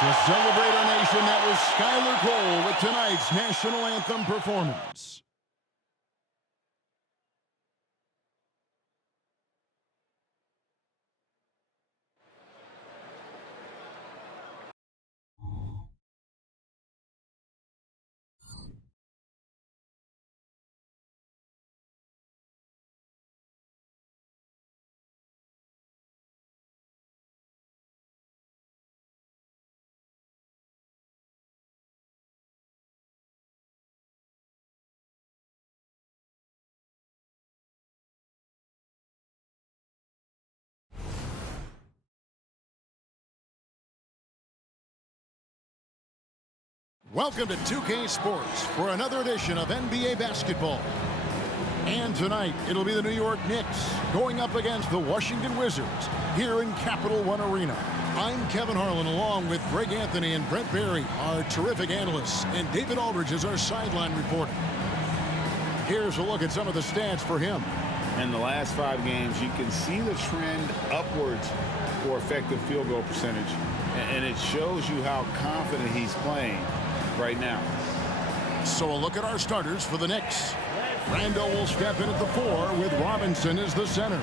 To celebrate our nation, that was Skylar Cole with tonight's national anthem performance. Welcome to 2K Sports for another edition of NBA basketball. And tonight, it'll be the New York Knicks going up against the Washington Wizards here in Capital One Arena. I'm Kevin Harlan along with Greg Anthony and Brent Barry, our terrific analysts, and David Aldridge is our sideline reporter. Here's a look at some of the stats for him. In the last 5 games, you can see the trend upwards for effective field goal percentage, and it shows you how confident he's playing right now. So a look at our starters for the Knicks. Randall will step in at the 4 with Robinson as the center.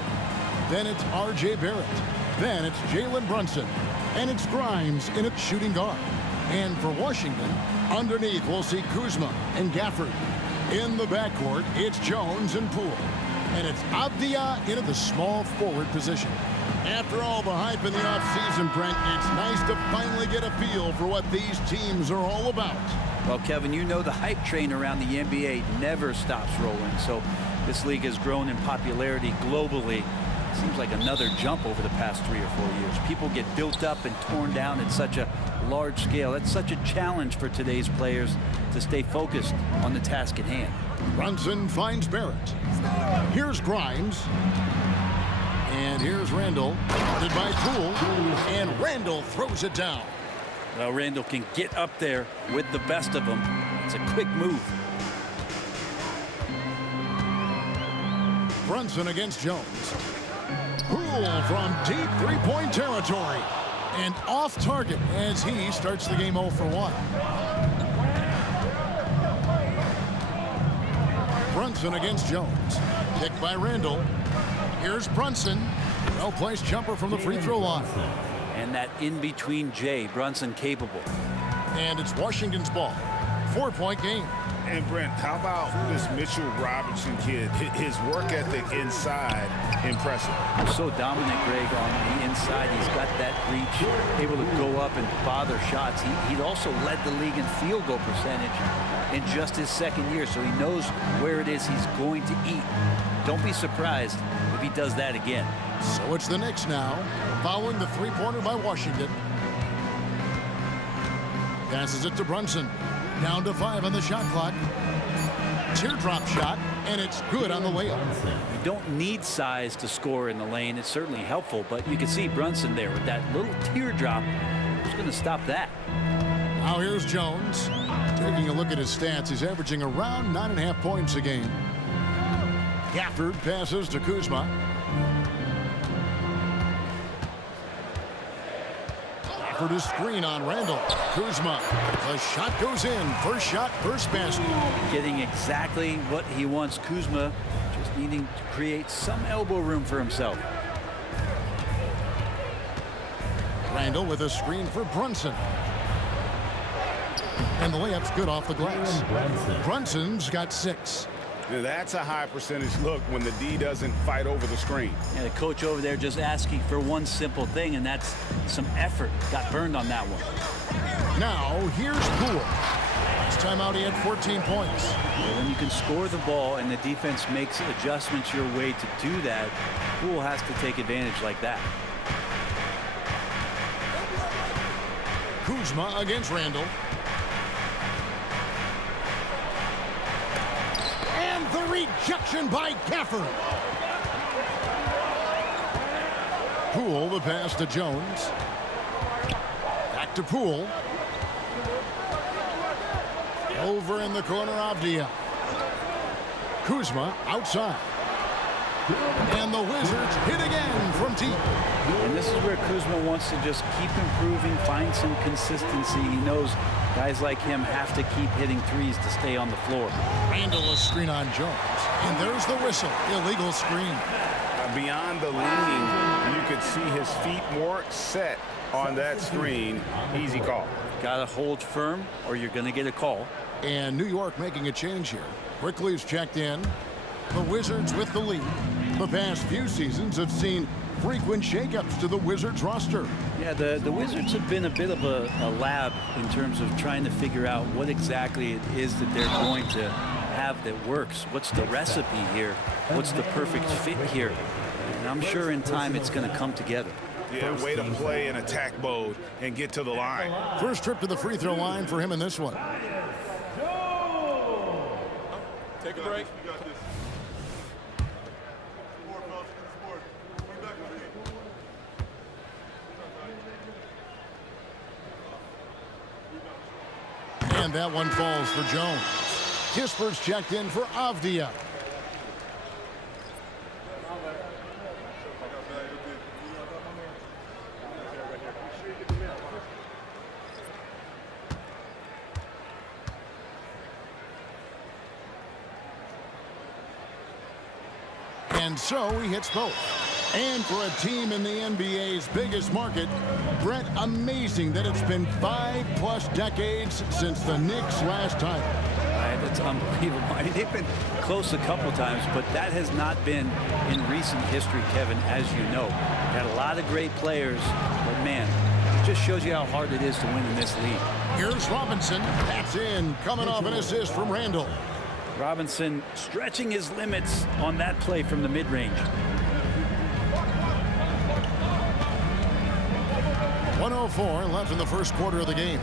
Then it's R.J. Barrett. Then it's Jalen Brunson. And it's Grimes in at shooting guard. And for Washington, underneath we'll see Kuzma and Gafford. In the backcourt, it's Jones and Poole. And it's Avdia in at the small forward position. After all the hype in the offseason, Brent, it's nice to finally get a feel for what these teams are all about. Well, Kevin, you know the hype train around the NBA never stops rolling. So this league has grown in popularity globally. Seems like another jump over the past 3 or 4 years. People get built up and torn down at such a large scale. That's such a challenge for today's players to stay focused on the task at hand. Brunson finds Barrett. Here's Grimes. And here's Randall, guarded by Poole, and Randall throws it down. Well, Randall can get up there with the best of them. It's a quick move. Brunson against Jones. Poole from deep three-point territory. And off target as he starts the game 0 for 1. Brunson against Jones. Kicked by Randall. Here's Brunson. Well-placed jumper from the free throw line. And that in-between J, Brunson capable. And it's Washington's ball. 4-point game. And Brent, how about this Mitchell Robinson kid? His work ethic inside, impressive. So dominant, Greg, on the inside. He's got that reach, able to go up and bother shots. He'd also led the league in field goal percentage in just his 2nd year, so he knows where it is he's going to eat. Don't be surprised if he does that again. So it's the Knicks now, following the three-pointer by Washington. Passes it to Brunson. Down to 5 on the shot clock. Teardrop shot, and it's good on the layup. You don't need size to score in the lane. It's certainly helpful, but you can see Brunson there with that little teardrop. Who's going to stop that? Now here's Jones. Taking a look at his stats, he's averaging around 9.5 points a game. Gafford passes to Kuzma. Gafford is screen on Randall. Kuzma. The shot goes in. First shot, first basket. Getting exactly what he wants. Kuzma just needing to create some elbow room for himself. Randall with a screen for Brunson. And the layup's good off the glass. Brunson's got 6. That's a high percentage look when the D doesn't fight over the screen. And the coach over there just asking for one simple thing, and that's some effort. Got burned on that one. Now here's Poole. Last time out he had 14 points. When you can score the ball and the defense makes adjustments your way to do that, Poole has to take advantage like that. Kuzma against Randall. And the rejection by Gafford. Poole, the pass to Jones. Back to Poole. Over in the corner, Avdia. Kuzma outside. And the Wizards hit again from deep. And this is where Kuzma wants to just keep improving, find some consistency. He knows guys like him have to keep hitting threes to stay on the floor. Randall a screen on Jones. And there's the whistle. Illegal screen. Beyond the leaning, you could see his feet more set on that screen. Easy call. Got to hold firm or you're going to get a call. And New York making a change here. Quickly's checked in. The Wizards with the lead. The past few seasons have seen frequent shakeups to the Wizards roster. Yeah, the Wizards have been a bit of a lab in terms of trying to figure out what exactly it is that they're going to have that works. What's the recipe here? What's the perfect fit here? And I'm sure in time it's going to come together. Yeah, way to play in attack mode and get to the line. First trip to the free throw line for him in this one. Take a break. And that one falls for Jones. Kispert's checked in for Avdia. And so he hits both. And for a team in the NBA's biggest market, Brett, amazing that it's been 5+ decades since the Knicks last time. That's unbelievable. I mean, they've been close a couple times, but that has not been in recent history, Kevin, as you know. Got a lot of great players, but man, it just shows you how hard it is to win in this league. Here's Robinson. That's in, coming off an assist from Randall. Robinson stretching his limits on that play from the mid-range. 1:04 left in the first quarter of the game.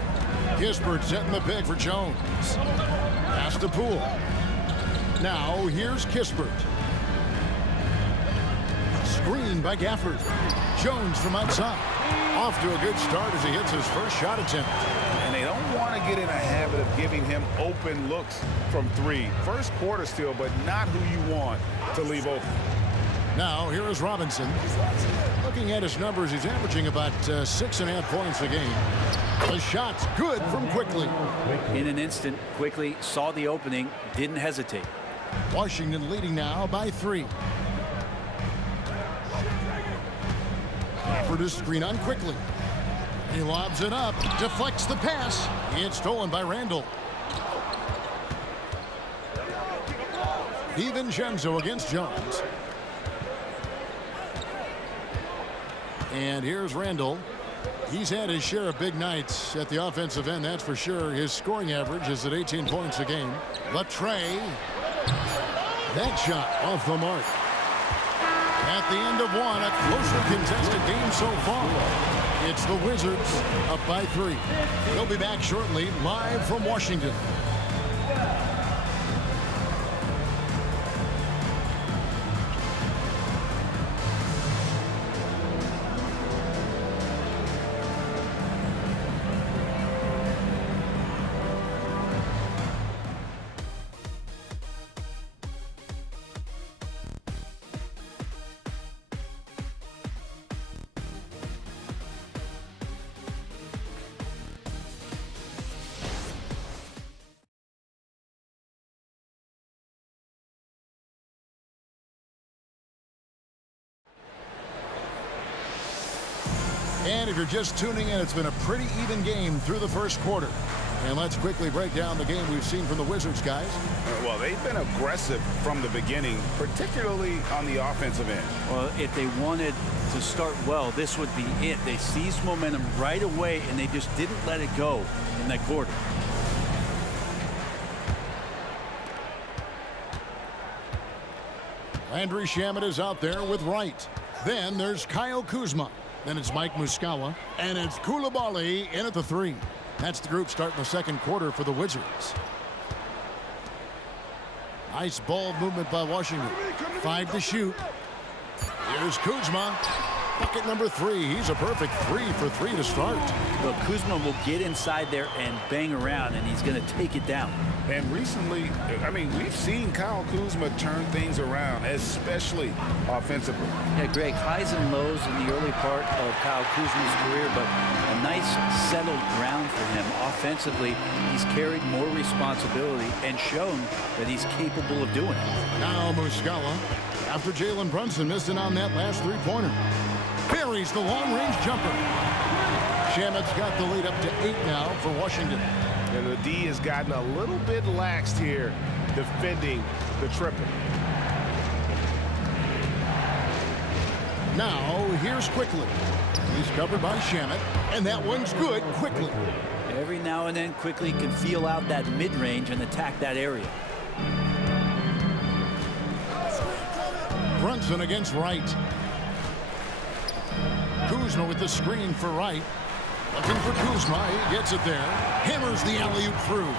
Kispert setting the pick for Jones. Pass to Poole. Now here's Kispert. Screen by Gafford. Jones from outside. Off to a good start as he hits his first shot attempt. And they don't want to get in a habit of giving him open looks from three. First quarter still, but not who you want to leave open. Now here is Robinson. Looking at his numbers, he's averaging about 6.5 points a game. The shot's good from Quickly. In an instant, Quickly saw the opening, didn't hesitate. Washington leading now by 3. For the screen on Quickly. He lobs it up, deflects the pass. It's stolen by Randall. DiVincenzo against Jones. And here's Randall. He's had his share of big nights at the offensive end, that's for sure. His scoring average is at 18 points a game. Latrey. That shot off the mark. At the end of one, a closely contested game so far. It's the Wizards up by 3. They'll be back shortly, live from Washington. And if you're just tuning in, it's been a pretty even game through the first quarter. And let's quickly break down the game we've seen from the Wizards, guys. Well, they've been aggressive from the beginning, particularly on the offensive end. Well, if they wanted to start well, this would be it. They seized momentum right away, and they just didn't let it go in that quarter. Landry Shamet is out there with Wright. Then there's Kyle Kuzma. Then it's Mike Muscala. And it's Coulibaly in at the 3. That's the group starting the second quarter for the Wizards. Nice ball movement by Washington. 5 to shoot. Here's Kuzma. Bucket number 3. He's a perfect 3 for 3 to start. Well, Kuzma will get inside there and bang around, and he's going to take it down. And recently, I mean, we've seen Kyle Kuzma turn things around, especially offensively. Yeah, Greg, highs and lows in the early part of Kyle Kuzma's career, but a nice settled ground for him. Offensively, he's carried more responsibility and shown that he's capable of doing it. Now Muscala, after Jalen Brunson missed it on that last three-pointer. Buries the long-range jumper. Shamet's got the lead up to 8 now for Washington. And the D has gotten a little bit laxed here defending the triple. Now here's Quickly. He's covered by Shamet, and that one's good. Quickly. Every now and then, Quickly can feel out that mid-range and attack that area. Brunson against Wright. Kuzma with the screen for Wright. Looking for Kuzma. He gets it there. Hammers the alley-oop through.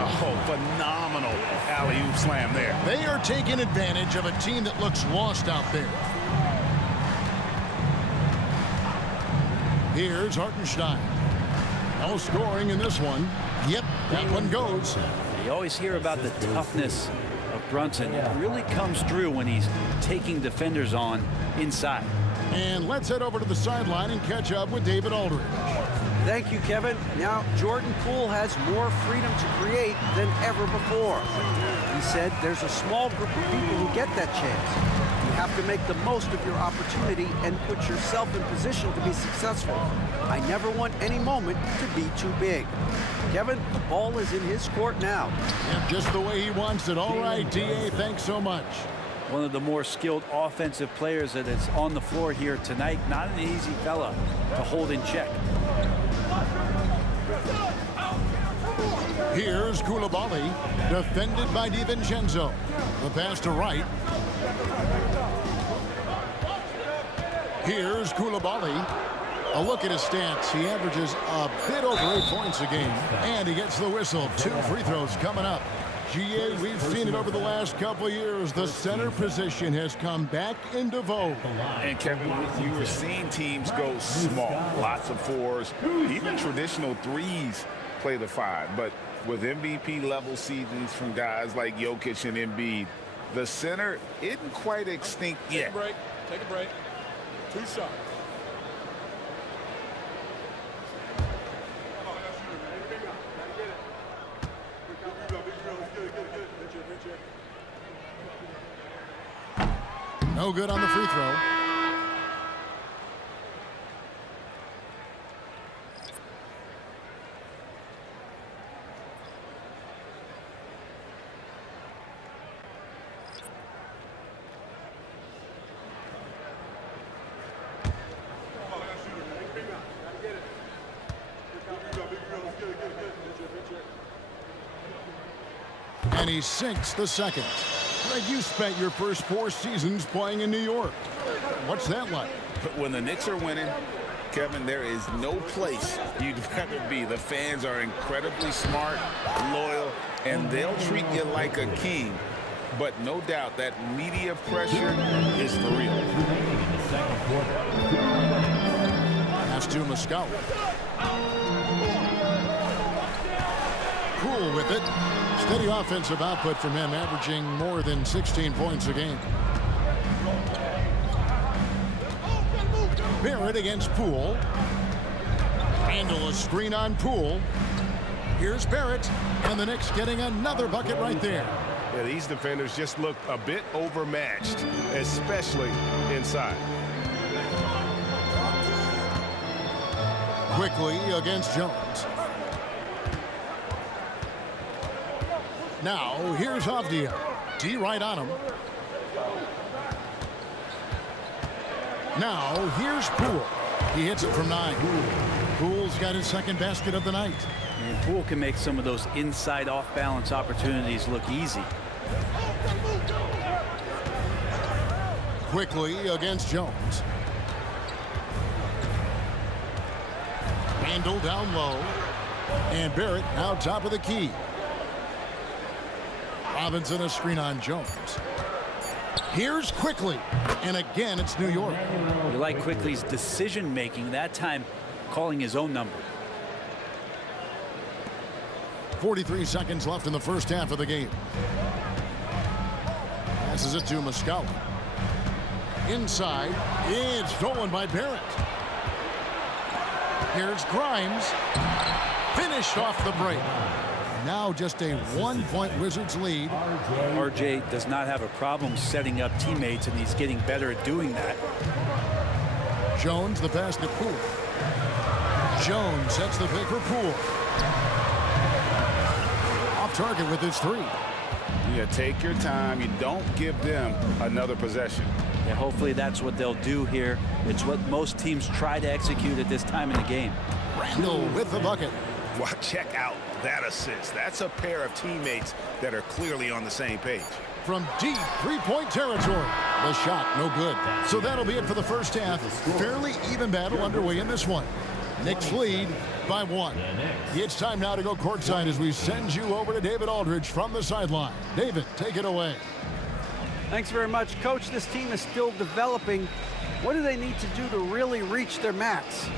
Oh, phenomenal alley-oop slam there. They are taking advantage of a team that looks lost out there. Here's Hartenstein. No scoring in this one. Yep, that one goes. You always hear about the toughness of Brunson. It really comes through when he's taking defenders on inside. And let's head over to the sideline and catch up with David Aldridge. Thank you, Kevin. Now, Jordan Poole has more freedom to create than ever before. He said there's a small group of people who get that chance. You have to make the most of your opportunity and put yourself in position to be successful. I never want any moment to be too big. Kevin, the ball is in his court now. Yep, just the way he wants it. All right, D.A., thanks so much. One of the more skilled offensive players that is on the floor here tonight. Not an easy fella to hold in check. Here's Koulibaly, defended by DiVincenzo. The pass to Wright. Here's Koulibaly. A look at his stats. He averages a bit over 8 points a game. And he gets the whistle. 2 free throws coming up. GA, we've seen it over the last couple of years. The center position has come back into vogue. And Kevin, you were seeing teams go small, lots of 4s, even traditional 3s play the 5. But with MVP level seasons from guys like Jokic and Embiid, the center isn't quite extinct yet. Take a break. Take a break. 2 shots. No good on the free throw. And he sinks the second. Greg, you spent your first 4 seasons playing in New York. What's that like? When the Knicks are winning, Kevin, there is no place you'd rather be. The fans are incredibly smart, loyal, and they'll treat you like a king. But no doubt that media pressure is for real. Pass to Muscala. Poole with it. Steady offensive output from him, averaging more than 16 points a game. Barrett against Poole. Handle a screen on Poole. Here's Barrett, and the Knicks getting another bucket right there. Yeah, these defenders just look a bit overmatched, especially inside. Quickly against Jones. Now, here's Avdia. D right on him. Now, here's Poole. He hits it from 9. Poole's got his second basket of the night. And Poole can make some of those inside off-balance opportunities look easy. Quickly against Jones. Randall down low. And Barrett now top of the key. Robinson a screen on Jones. Here's Quickly. And again, it's New York. You like Quickly's decision-making, that time calling his own number. 43 seconds left in the first half of the game. Passes it to Muscala. Inside. It's stolen by Barrett. Here's Grimes. Finished off the break. Now just a 1-point Wizards lead. RJ does not have a problem setting up teammates, and he's getting better at doing that. Jones, the pass to Poole. Jones sets the pick for Poole. Off target with his three. Yeah, take your time. You don't give them another possession. Yeah, hopefully that's what they'll do here. It's what most teams try to execute at this time in the game. Randall with the bucket. Well, check out that assist. That's a pair of teammates that are clearly on the same page. From deep three-point territory. The shot, no good. So that'll be it for the first half. Fairly even battle underway in this one. Knicks lead by 1. It's time now to go courtside as we send you over to David Aldridge from the sideline. David, take it away. Thanks very much, Coach. This team is still developing. What do they need to do to really reach their max?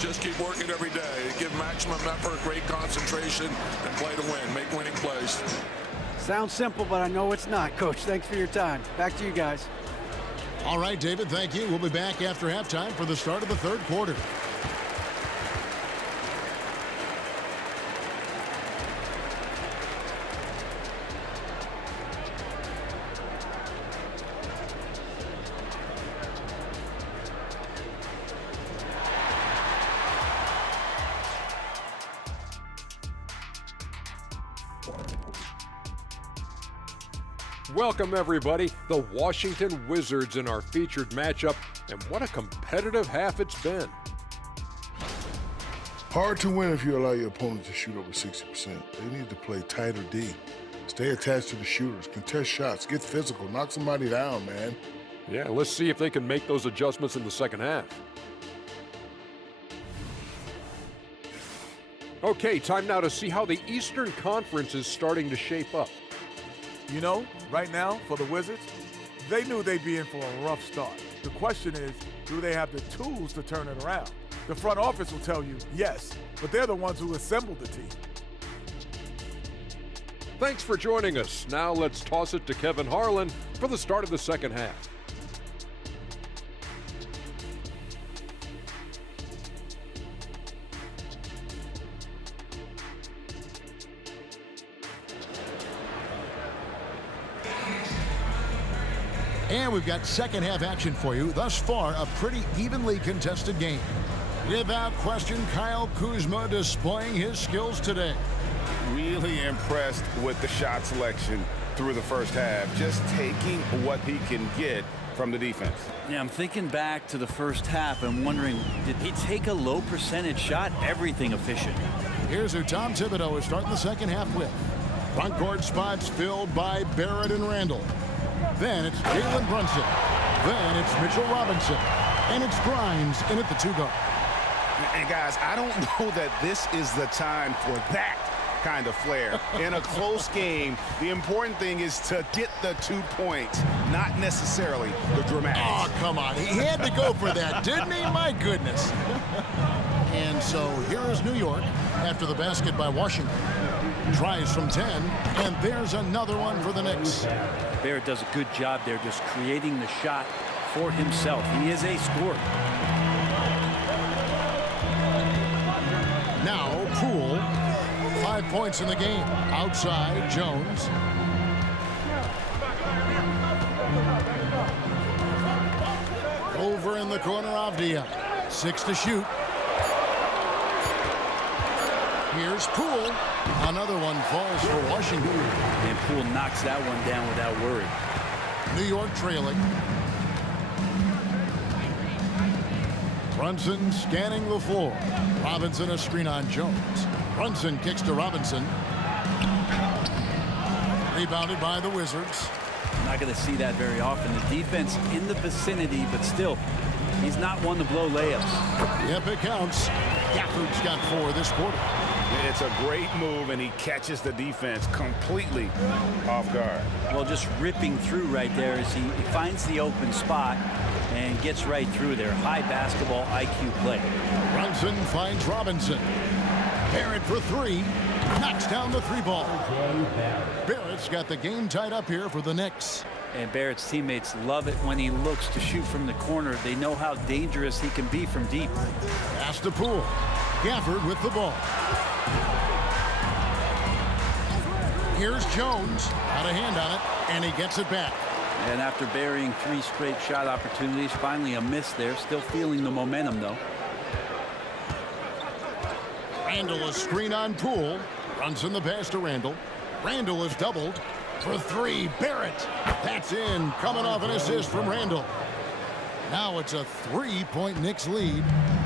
Just keep working every day. Give maximum effort, great concentration, and play to win. Make winning plays. Sounds simple, but I know it's not, Coach. Thanks for your time. Back to you guys. All right, David, thank you. We'll be back after halftime for the start of the third quarter. Welcome, everybody. The Washington Wizards in our featured matchup, and what a competitive half it's been. Hard to win if you allow your opponent to shoot over 60%. They need to play tighter D. Stay attached to the shooters, contest shots, get physical, knock somebody down, man. Yeah, let's see if they can make those adjustments in the second half. Okay, time now to see how the Eastern Conference is starting to shape up. You know, right now, for the Wizards, they knew they'd be in for a rough start. The question is, do they have the tools to turn it around? The front office will tell you yes, but they're the ones who assembled the team. Thanks for joining us. Now let's toss it to Kevin Harlan for the start of the second half. And we've got second half action for you. Thus far, a pretty evenly contested game. Without question, Kyle Kuzma displaying his skills today. Really impressed with the shot selection through the first half. Just taking what he can get from the defense. Yeah, I'm thinking back to the first half and wondering, did he take a low percentage shot? Everything efficient. Here's who Tom Thibodeau is starting the second half with. Front court spots filled by Barrett and Randall. Then it's Jalen Brunson. Then it's Mitchell Robinson. And it's Grimes in at the 2-guard. And guys, I don't know that this is the time for that kind of flair. In a close game, the important thing is to get the 2 points, not necessarily the dramatics. Oh, come on. He had to go for that, didn't he? My goodness. And so here is New York after the basket by Washington. Tries from 10, and there's another one for the Knicks. Barrett does a good job there just creating the shot for himself. He is a scorer. Now Poole, 5 points in the game. Outside, Jones. Over in the corner, Avdia. 6 to shoot. Here's Poole. Another one falls for Washington. And Poole knocks that one down without worry. New York trailing. Brunson scanning the floor. Robinson a screen on Jones. Brunson kicks to Robinson. Rebounded by the Wizards. Not going to see that very often. The defense in the vicinity, but still, he's not one to blow layups. Yep, it counts. Gafford's got 4 this quarter. It's a great move, and he catches the defense completely off guard. Well, just ripping through right there as he finds the open spot and gets right through there. High basketball IQ play. Brunson finds Robinson. Barrett for three. Knocks down the three ball. Barrett's got the game tied up here for the Knicks. And Barrett's teammates love it when he looks to shoot from the corner. They know how dangerous he can be from deep. Pass to Poole. Gafford with the ball. Here's Jones. Got a hand on it, and he gets it back. And after burying 3 straight shot opportunities, finally a miss there. Still feeling the momentum, though. Randall is screen on Poole. Runs in the pass to Randall. Randall is doubled for three. Barrett. That's in. Coming off an assist from Randall. Now it's a 3-point Knicks lead.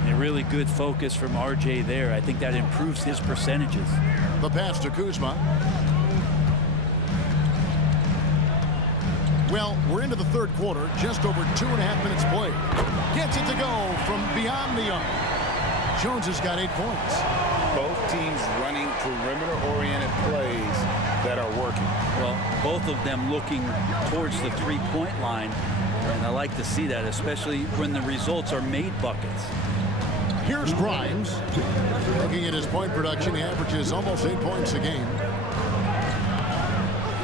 A really good focus from RJ there. I think that improves his percentages. The pass to Kuzma. Well, we're into the third quarter. Just over 2.5 minutes played. Gets it to go from beyond the arc. Jones has got 8 points. Both teams running perimeter-oriented plays that are working. Well, both of them looking towards the three-point line. And I like to see that, especially when the results are made buckets. Here's Grimes. Looking at his point production, he averages almost 8 points a game.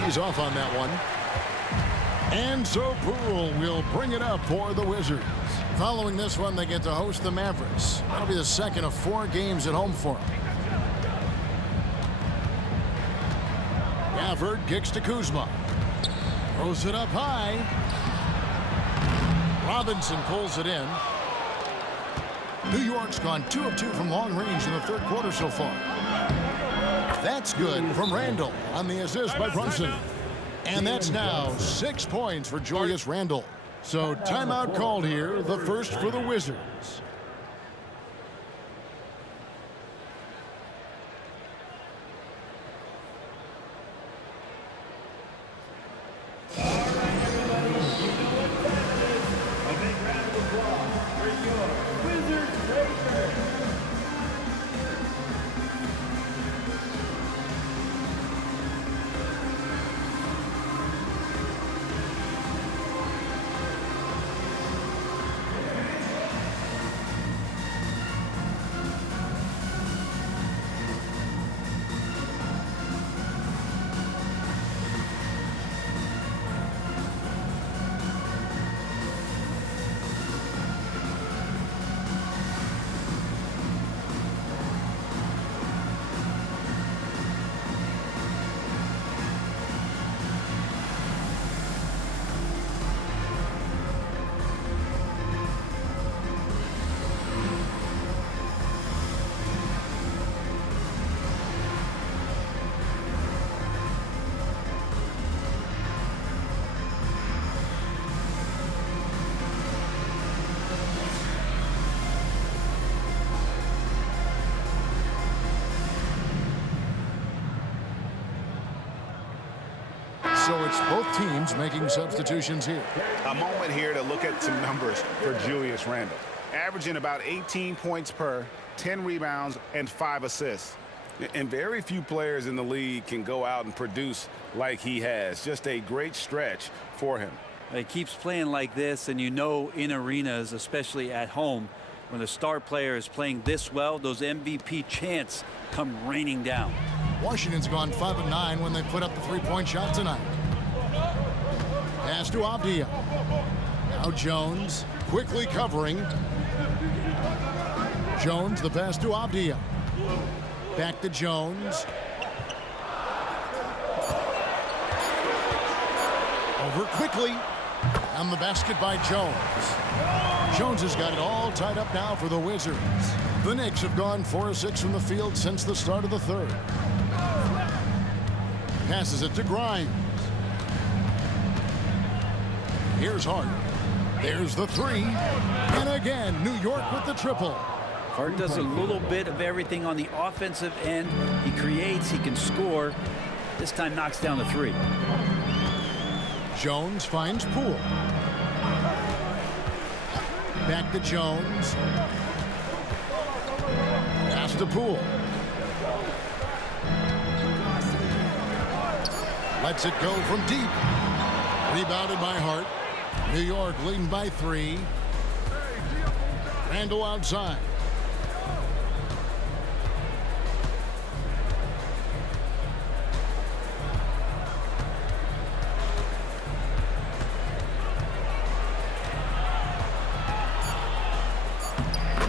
He's off on that one. And so Poole will bring it up for the Wizards. Following this one, they get to host the Mavericks. That'll be the second of 4 games at home for them. Gafford kicks to Kuzma. Throws it up high. Robinson pulls it in. New York's gone 2 of 2 from long range in the third quarter so far. That's good from Randall on the assist by Brunson. And that's now 6 points for Julius Randall. So timeout called here, the first for the Wizards. So it's both teams making substitutions here. A moment here to look at some numbers for Julius Randle. Averaging about 18 points per, 10 rebounds, and 5 assists. And very few players in the league can go out and produce like he has. Just a great stretch for him. He keeps playing like this, and you know in arenas, especially at home, when the star player is playing this well, those MVP chants come raining down. Washington's gone 5 of 9 when they put up the three-point shot tonight. Pass to Avdia. Now Jones quickly covering. Jones, the pass to Avdia. Back to Jones. Over quickly. On the basket by Jones. Jones has got it all tied up now for the Wizards. The Knicks have gone 4 of 6 from the field since the start of the third. Passes it to Grimes. Here's Hart. There's the three. And again, New York with the triple. Hart does a little bit of everything on the offensive end. He creates, he can score. This time knocks down the three. Jones finds Poole. Back to Jones. Pass to Poole. Lets it go from deep. Rebounded by Hart. New York leading by 3. Randall outside.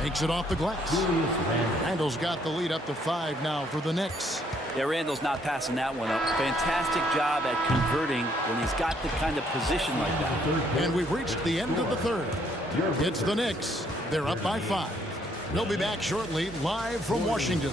Makes it off the glass. Randall's got the lead up to 5 now for the Knicks. Yeah, Randall's not passing that one up. Fantastic job at converting when he's got the kind of position like that. And we've reached the end of the third. It's the Knicks. They're up by 5. They'll be back shortly, live from Washington.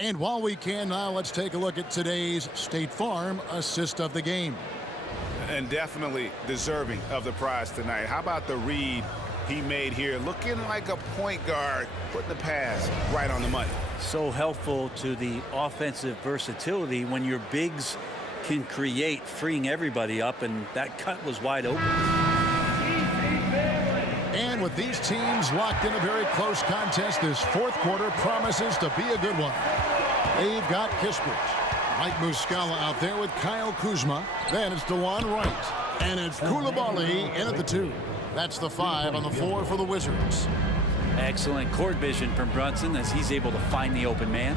And while we can now, let's take a look at today's State Farm assist of the game. And definitely deserving of the prize tonight. How about the read he made here? Looking like a point guard, putting the pass right on the money. So helpful to the offensive versatility when your bigs can create, freeing everybody up, and that cut was wide open. And with these teams locked in a very close contest, this fourth quarter promises to be a good one. They've got Kispert. Mike Muscala out there with Kyle Kuzma. Then it's DeJuan Wright. And it's Coulibaly in at the 2. That's the 5 on the floor for the Wizards. Excellent court vision from Brunson as he's able to find the open man.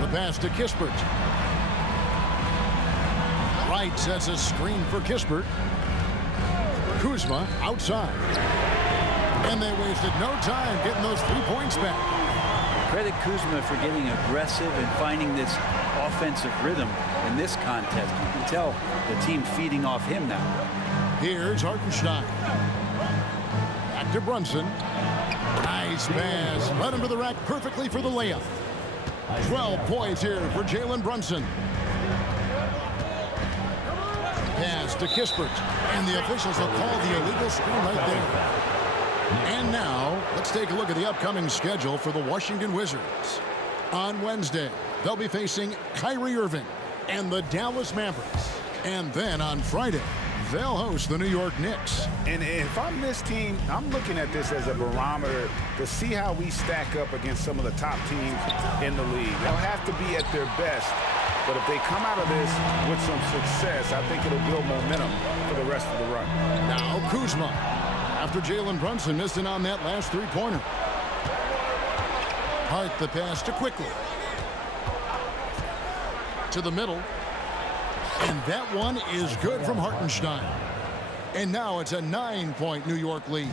The pass to Kispert. Wright sets a screen for Kispert. Kuzma outside. And they wasted no time getting those 3 points back. Credit Kuzma for getting aggressive and finding this offensive rhythm in this contest. You can tell the team feeding off him now. Here's Hartenstein. Back to Brunson. Nice pass. Led him to the rack perfectly for the layup. 12 points here for Jalen Brunson. Pass to Kispert. And the officials will call the illegal screen right there. And now, let's take a look at the upcoming schedule for the Washington Wizards. On Wednesday, they'll be facing Kyrie Irving and the Dallas Mavericks. And then on Friday, they'll host the New York Knicks. And if I'm this team, I'm looking at this as a barometer to see how we stack up against some of the top teams in the league. They'll have to be at their best. But if they come out of this with some success, I think it'll build momentum for the rest of the run. Now Kuzma. After Jalen Brunson missing on that last 3-pointer. Hart the pass to Quickly. To the middle. And that one is good from Hartenstein. And now it's a 9-point New York lead.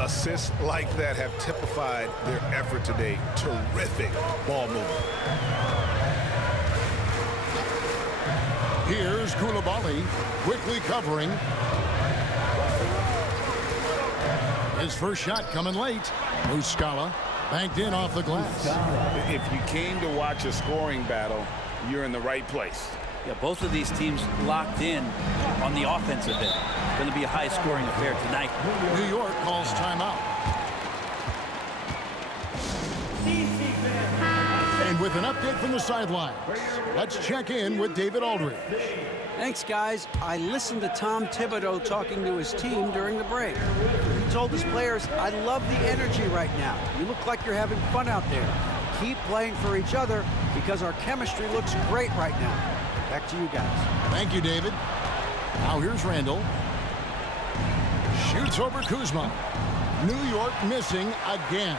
Assists like that have typified their effort today. Terrific ball movement. Here's Coulibaly quickly covering. His first shot coming late. Muscala banked in off the glass. If you came to watch a scoring battle, you're in the right place. Yeah, both of these teams locked in on the offensive end. Going to be a high-scoring affair tonight. New York calls timeout. And with an update from the sidelines, let's check in with David Aldridge. Thanks, guys. I listened to Tom Thibodeau talking to his team during the break. He told his players, I love the energy right now. You look like you're having fun out there. Keep playing for each other because our chemistry looks great right now. Back to you guys. Thank you, David. Now here's Randall. Shoots over Kuzma. New York missing again.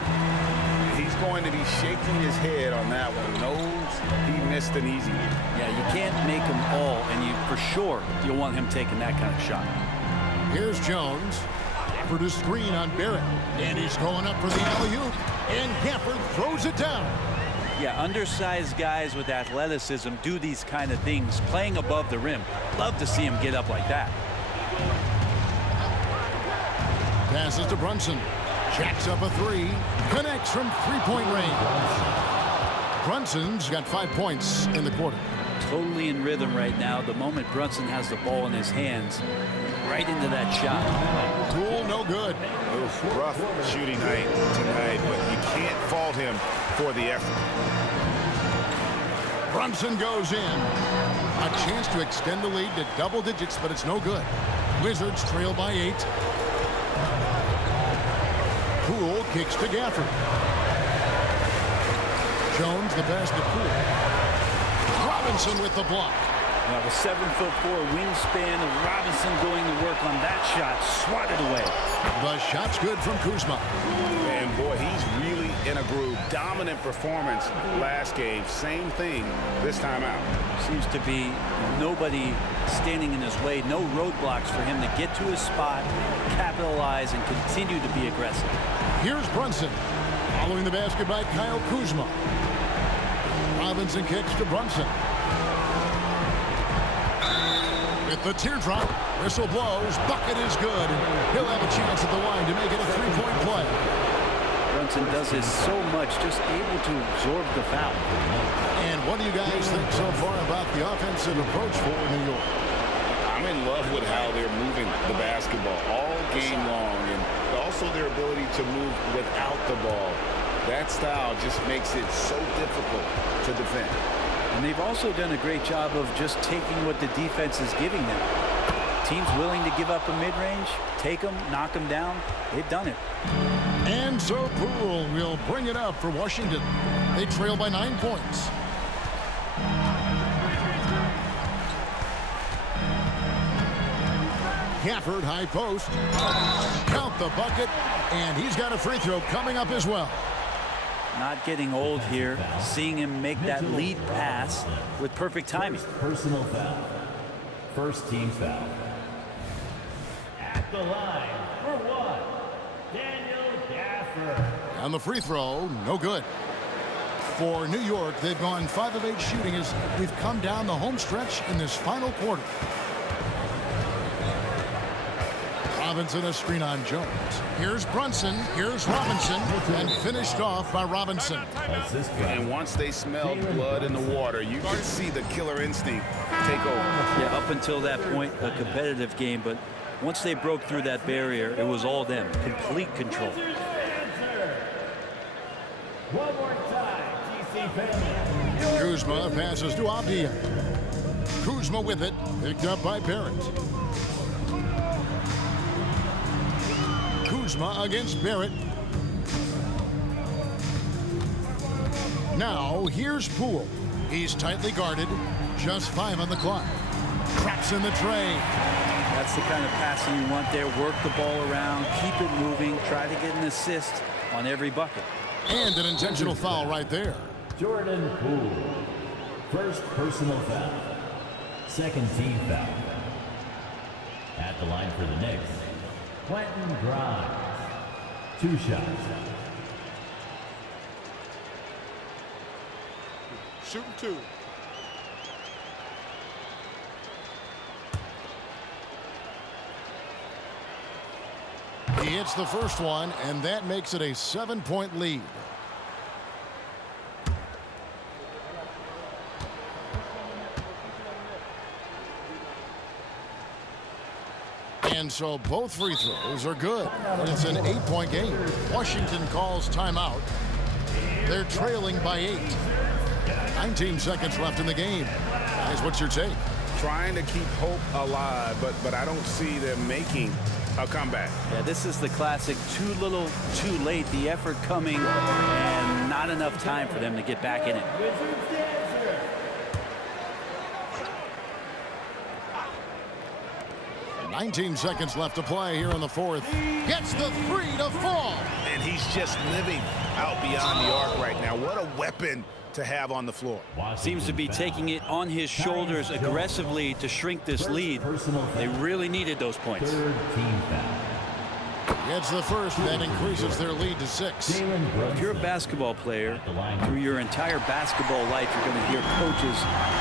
He's going to be shaking his head on that one. Knows he missed an easy one. Yeah, you can't make them all, and you for sure you'll want him taking that kind of shot. Here's Jones. Gafford a screen on Barrett. And he's going up for the alley-oop. And Gafford throws it down. Yeah, undersized guys with athleticism do these kind of things, playing above the rim. Love to see him get up like that. Passes to Brunson. Jacks up a three. Connects from three-point range. Brunson's got 5 points in the quarter. Totally in rhythm right now. The moment Brunson has the ball in his hands, right into that shot. Poole, no good. Oof, rough shooting night tonight, but you can't fault him for the effort. Brunson goes in. A chance to extend the lead to double digits, but it's no good. Wizards trail by 8. Poole kicks to Gafford. Jones the pass to Poole. Robinson with the block. Now the 7'4" wingspan of Robinson going to work on that shot. Swatted away. The shot's good from Kuzma. And boy, he's really in a groove. Dominant performance last game. Same thing this time out. Seems to be nobody standing in his way. No roadblocks for him to get to his spot, capitalize, and continue to be aggressive. Here's Brunson. Following the basket by Kyle Kuzma. Robinson kicks to Brunson. With the teardrop, whistle blows, bucket is good. He'll have a chance at the line to make it a three-point play. Brunson does this so much, just able to absorb the foul. And what do you guys think so far about the offensive approach for New York? I'm in love with how they're moving the basketball all game long, and also their ability to move without the ball. That style just makes it so difficult to defend. And they've also done a great job of just taking what the defense is giving them. Teams willing to give up a mid-range, take them, knock them down. They've done it. And so Poole will bring it up for Washington. They trail by 9 points. Gafford, high post. Count the bucket, and he's got a free throw coming up as well. Not getting old here. Seeing him make that lead pass with perfect timing. Personal foul. First team foul. At the line for one, Daniel Gafford. On the free throw, no good. For New York, they've gone 5 of 8 shooting as we've come down the home stretch in this final quarter. Robinson, a screen on Jones. Here's Brunson, here's Robinson, and finished off by Robinson. And once they smelled blood in the water, you could see the killer instinct take over. Yeah, up until that point, a competitive game, but once they broke through that barrier, it was all them. Complete control. One more time, TC family. Kuzma passes to Abdia. Kuzma with it, picked up by Barrett. Kuzma against Barrett. Now here's Poole. He's tightly guarded. Just 5 on the clock. Traps in the tray. That's the kind of passing you want there. Work the ball around, keep it moving, try to get an assist on every bucket. And an intentional foul right there. Jordan Poole. First personal foul. Second team foul. At the line for the Knicks, Quentin Grimes. 2 shots. Shooting 2. He hits the first one, and that makes it a 7-point lead. And so both free throws are good. And it's an 8-point game. Washington calls timeout. They're trailing by 8. 19 seconds left in the game. Guys, what's your take? Trying to keep hope alive, but I don't see them making a comeback. Yeah, this is the classic too little, too late. The effort coming and not enough time for them to get back in it. 19 seconds left to play here in the fourth. Gets the 3 to fall. And he's just living out beyond the arc right now. What a weapon to have on the floor. Seems to be taking it on his shoulders aggressively to shrink this lead. They really needed those points. Third team foul. Gets the first, that increases their lead to 6. If you're a basketball player, through your entire basketball life, you're going to hear coaches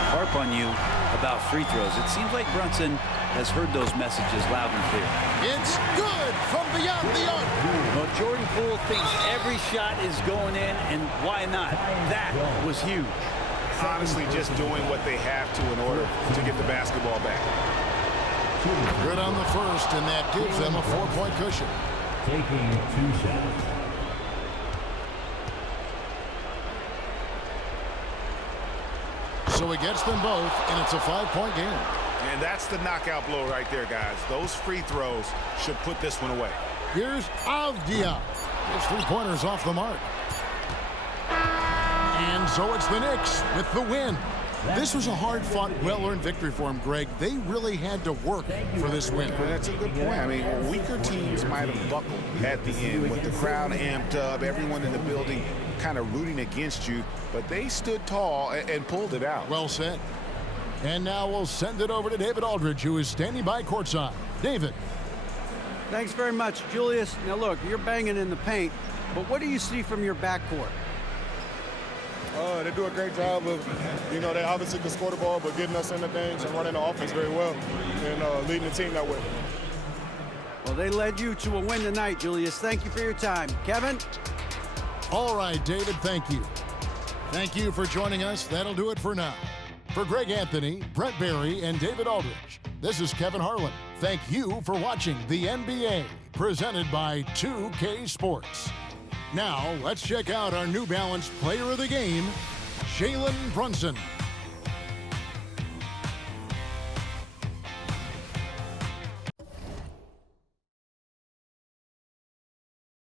harp on you about free throws. It seems like Brunson has heard those messages loud and clear. It's good from beyond the arc. Well, Jordan Poole thinks every shot is going in, and why not? That was huge. Honestly, just doing what they have to in order to get the basketball back. Good on the first, and that gives them a 4-point cushion. Taking 2 shots. So he gets them both, and it's a 5-point game. And that's the knockout blow right there, guys. Those free throws should put this one away. Here's Avdia. His 3-pointer's off the mark. And so it's the Knicks with the win. This was a hard-fought, well-earned victory for him, Greg. They really had to work for this win. Well, that's a good point. I mean, weaker teams might have buckled at the end with the crowd amped up, everyone in the building kind of rooting against you, but they stood tall and pulled it out. Well said. And now we'll send it over to David Aldridge, who is standing by courtside. David. Thanks very much, Julius. Now look, you're banging in the paint, but what do you see from your backcourt? They do a great job of, they obviously can score the ball, but getting us into things and running the offense very well and leading the team that way. Well, they led you to a win tonight, Julius. Thank you for your time. Kevin? All right, David, thank you. Thank you for joining us. That'll do it for now. For Greg Anthony, Brett Barry, and David Aldridge, this is Kevin Harlan. Thank you for watching the NBA, presented by 2K Sports. Now, let's check out our New Balance Player of the Game, Jalen Brunson.